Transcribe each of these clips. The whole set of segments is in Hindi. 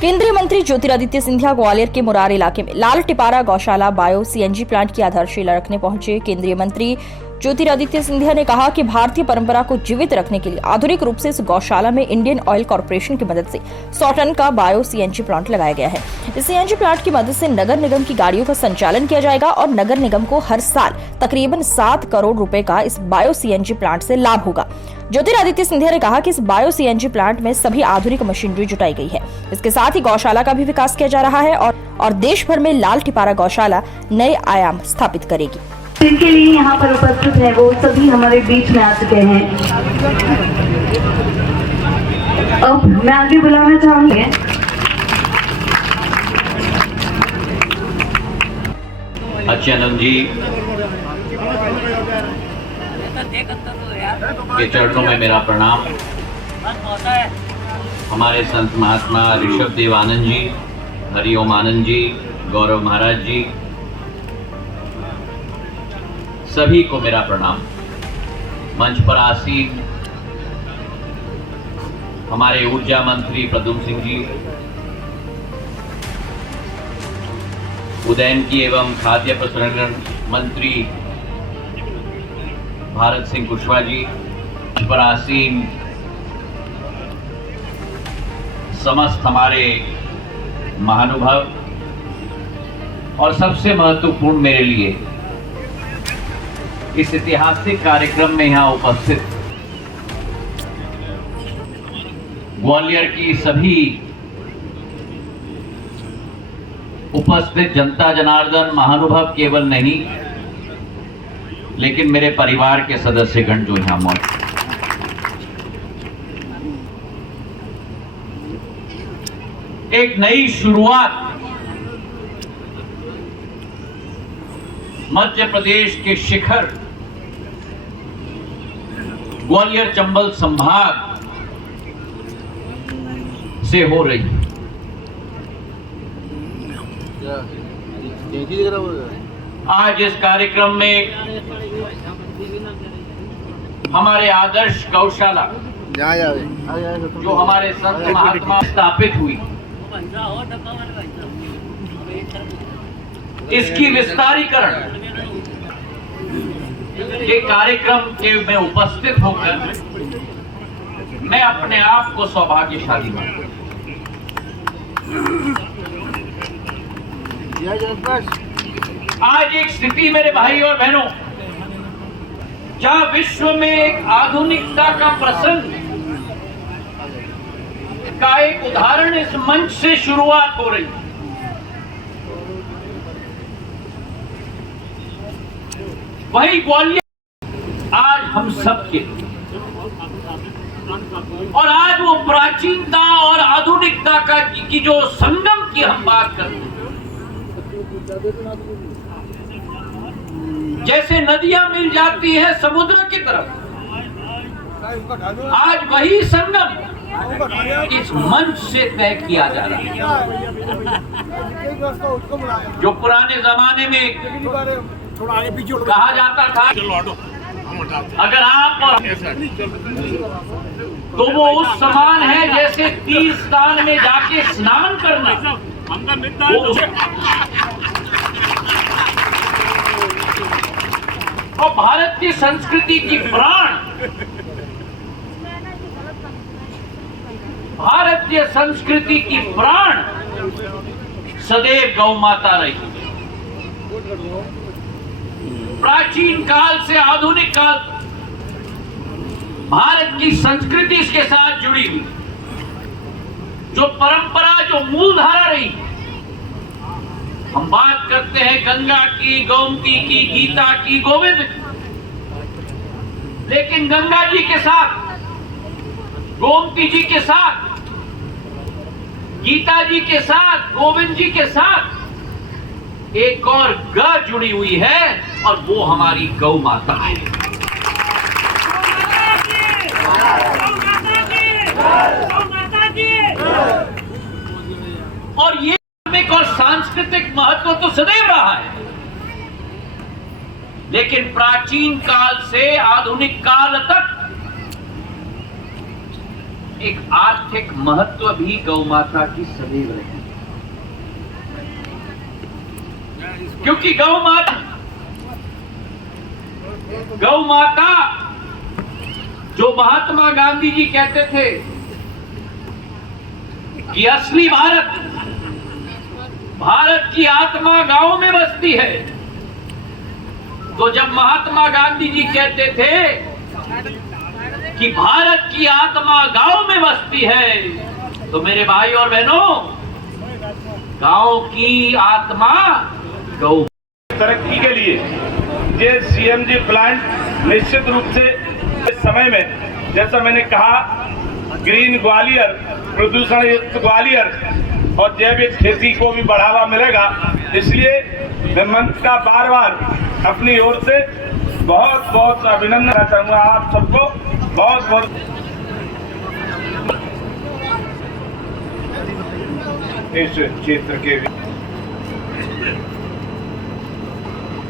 केंद्रीय मंत्री ज्योतिरादित्य सिंधिया ग्वालियर के मुरार इलाके में लाल टिपारा गौशाला बायो सीएनजी प्लांट की आधारशिला रखने पहुंचे। केंद्रीय मंत्री ज्योतिरादित्य सिंधिया ने कहा कि भारतीय परंपरा को जीवित रखने के लिए आधुनिक रूप से इस गौशाला में इंडियन ऑयल कॉर्पोरेशन की मदद से 100 टन का बायो सीएनजी प्लांट लगाया गया है। इस सीएनजी प्लांट की मदद से नगर निगम की गाड़ियों का संचालन किया जाएगा और नगर निगम को हर साल तकरीबन 7 करोड़ रुपए का इस बायो सीएनजी प्लांट से लाभ होगा। ज्योतिरादित्य सिंधिया ने कहा कि इस बायो सीएनजी प्लांट में सभी आधुनिक मशीनरी जुटाई गई है। इसके साथ ही गौशाला का भी विकास किया जा रहा है और देश भर में लाल टिपारा गौशाला नए आयाम स्थापित करेगी। जिनके लिए यहाँ पर उपस्थित है वो सभी हमारे बीच में आ चुके हैं। अब मैं आगे बुलाना चाहूंगी अच्छानंद जी के चरणों में मेरा प्रणाम। हमारे संत महात्मा ऋषभ देव आनंद जी, हरिओम आनंद जी, गौरव महाराज जी, सभी को मेरा प्रणाम। मंच पर आसीन हमारे ऊर्जा मंत्री प्रद्युम्न सिंह जी, उद्यानिकी एवं खाद्य प्रसंस्करण मंत्री भारत सिंह कुशवाहा जी, मंच पर आसीन समस्त हमारे महानुभाव और सबसे महत्वपूर्ण मेरे लिए इस ऐतिहासिक कार्यक्रम में यहाँ उपस्थित ग्वालियर की सभी उपस्थित जनता जनार्दन महानुभाव केवल नहीं लेकिन मेरे परिवार के सदस्यगण जो यहाँ मौजूद, एक नई शुरुआत मध्य प्रदेश के शिखर ग्वालियर चंबल संभाग से हो रही है। आज इस कार्यक्रम में हमारे आदर्श गौशाला जो हमारे संत महात्मा स्थापित हुई, इसकी विस्तारीकरण के कार्यक्रम के में उपस्थित होकर मैं अपने आप को सौभाग्यशाली मानता हूं। आज एक स्थिति मेरे भाई और बहनों, जहां विश्व में एक आधुनिकता का प्रसंग का एक उदाहरण इस मंच से शुरुआत हो रही है। वही ग्वालियर आज हम सबके, और आज वो प्राचीनता और आधुनिकता का की जो संगम की हम बात करते हैं, जैसे नदियां मिल जाती है समुद्र की तरफ, आज वही संगम इस मंच से तय किया जा रहा है। जो पुराने जमाने में कहा जाता था अगर आप और तो वो उस समान है जैसे तीर्थ स्थान में जाके स्नान करना। और भारत की संस्कृति की प्राण, भारतीय संस्कृति की प्राण सदैव गौ माता रही। प्राचीन काल से आधुनिक काल भारत की संस्कृति इसके साथ जुड़ी हुई, जो परंपरा, जो मूलधारा रही। हम बात करते हैं गंगा की, गोमती की, गीता की, गोविंद की, लेकिन गंगा जी के साथ, गोमती जी के साथ, गीता जी के साथ, गोविंद जी के साथ एक और ग जुड़ी हुई है और वो हमारी गौ माता है। और ये धार्मिक और सांस्कृतिक महत्व तो सदैव रहा है, लेकिन प्राचीन काल से आधुनिक काल तक एक आर्थिक महत्व भी गौ माता की सदैव रहे, क्योंकि गौ माता जो महात्मा गांधी जी कहते थे कि असली भारत की आत्मा गांव में बसती है, तो जब महात्मा गांधी जी कहते थे कि भारत की आत्मा गांव में बसती है, तो मेरे भाई और बहनों, गांव की आत्मा गौ। तरक्की के लिए ये सीएनजी प्लांट निश्चित रूप से इस समय में, जैसा मैंने कहा, ग्रीन ग्वालियर, प्रदूषण युक्त ग्वालियर और जैविक खेती को भी बढ़ावा मिलेगा। इसलिए मैं मंच का बार बार अपनी ओर से बहुत बहुत अभिनंदन करना चाहूँगा आप सबको। बहुत बहुत इस क्षेत्र के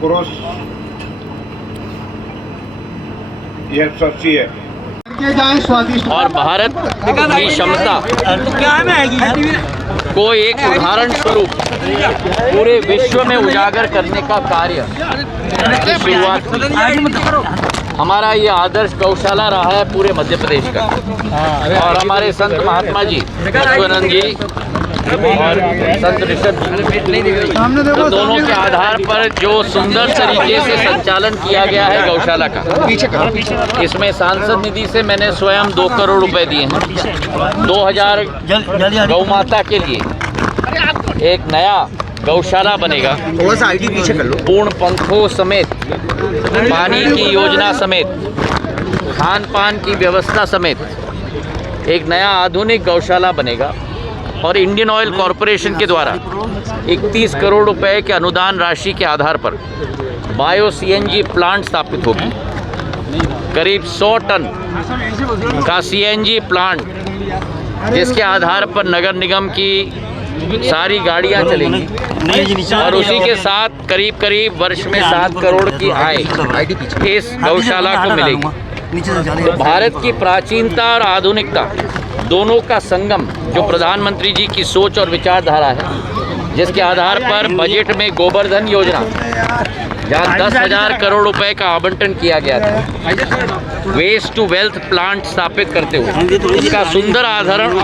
पुरुष यशस्वी है और भारत की क्षमता को एक उदाहरण स्वरूप पूरे विश्व में उजागर करने का कार्य की शुरुआत हमारा ये आदर्श गौशाला रहा है पूरे मध्य प्रदेश का। और हमारे संत महात्मा जी विश्वानंद जी और संत ऋषभ तो दोनों के आधार पर जो सुंदर तरीके से संचालन किया गया है गौशाला का, इसमें सांसद निधि से मैंने स्वयं 2 करोड़ रुपए दिए हैं। 2000 गौ माता के लिए एक नया गौशाला बनेगा, थोड़ा सा आईडी पीछे कर लो। पूर्ण पंखों समेत, पानी की योजना समेत, खान पान की व्यवस्था समेत एक नया आधुनिक गौशाला बनेगा। और इंडियन ऑयल कॉरपोरेशन के द्वारा 31 करोड़ रुपए के अनुदान राशि के आधार पर बायो सीएनजी प्लांट स्थापित होगी। करीब 100 टन का सीएनजी प्लांट, जिसके आधार पर नगर निगम की सारी गाड़ियां चलेंगी और उसी के साथ करीब करीब वर्ष में 7 करोड़ की आय इस गौशाला को मिलेगी। तो भारत की प्राचीनता और आधुनिकता दोनों का संगम, जो प्रधानमंत्री जी की सोच और विचारधारा है, जिसके आधार पर बजट में गोवर्धन योजना, जहाँ 10,000 करोड़ रुपए का आवंटन किया गया था, वेस्ट टू वेल्थ प्लांट स्थापित करते हुए इसका सुंदर आधारण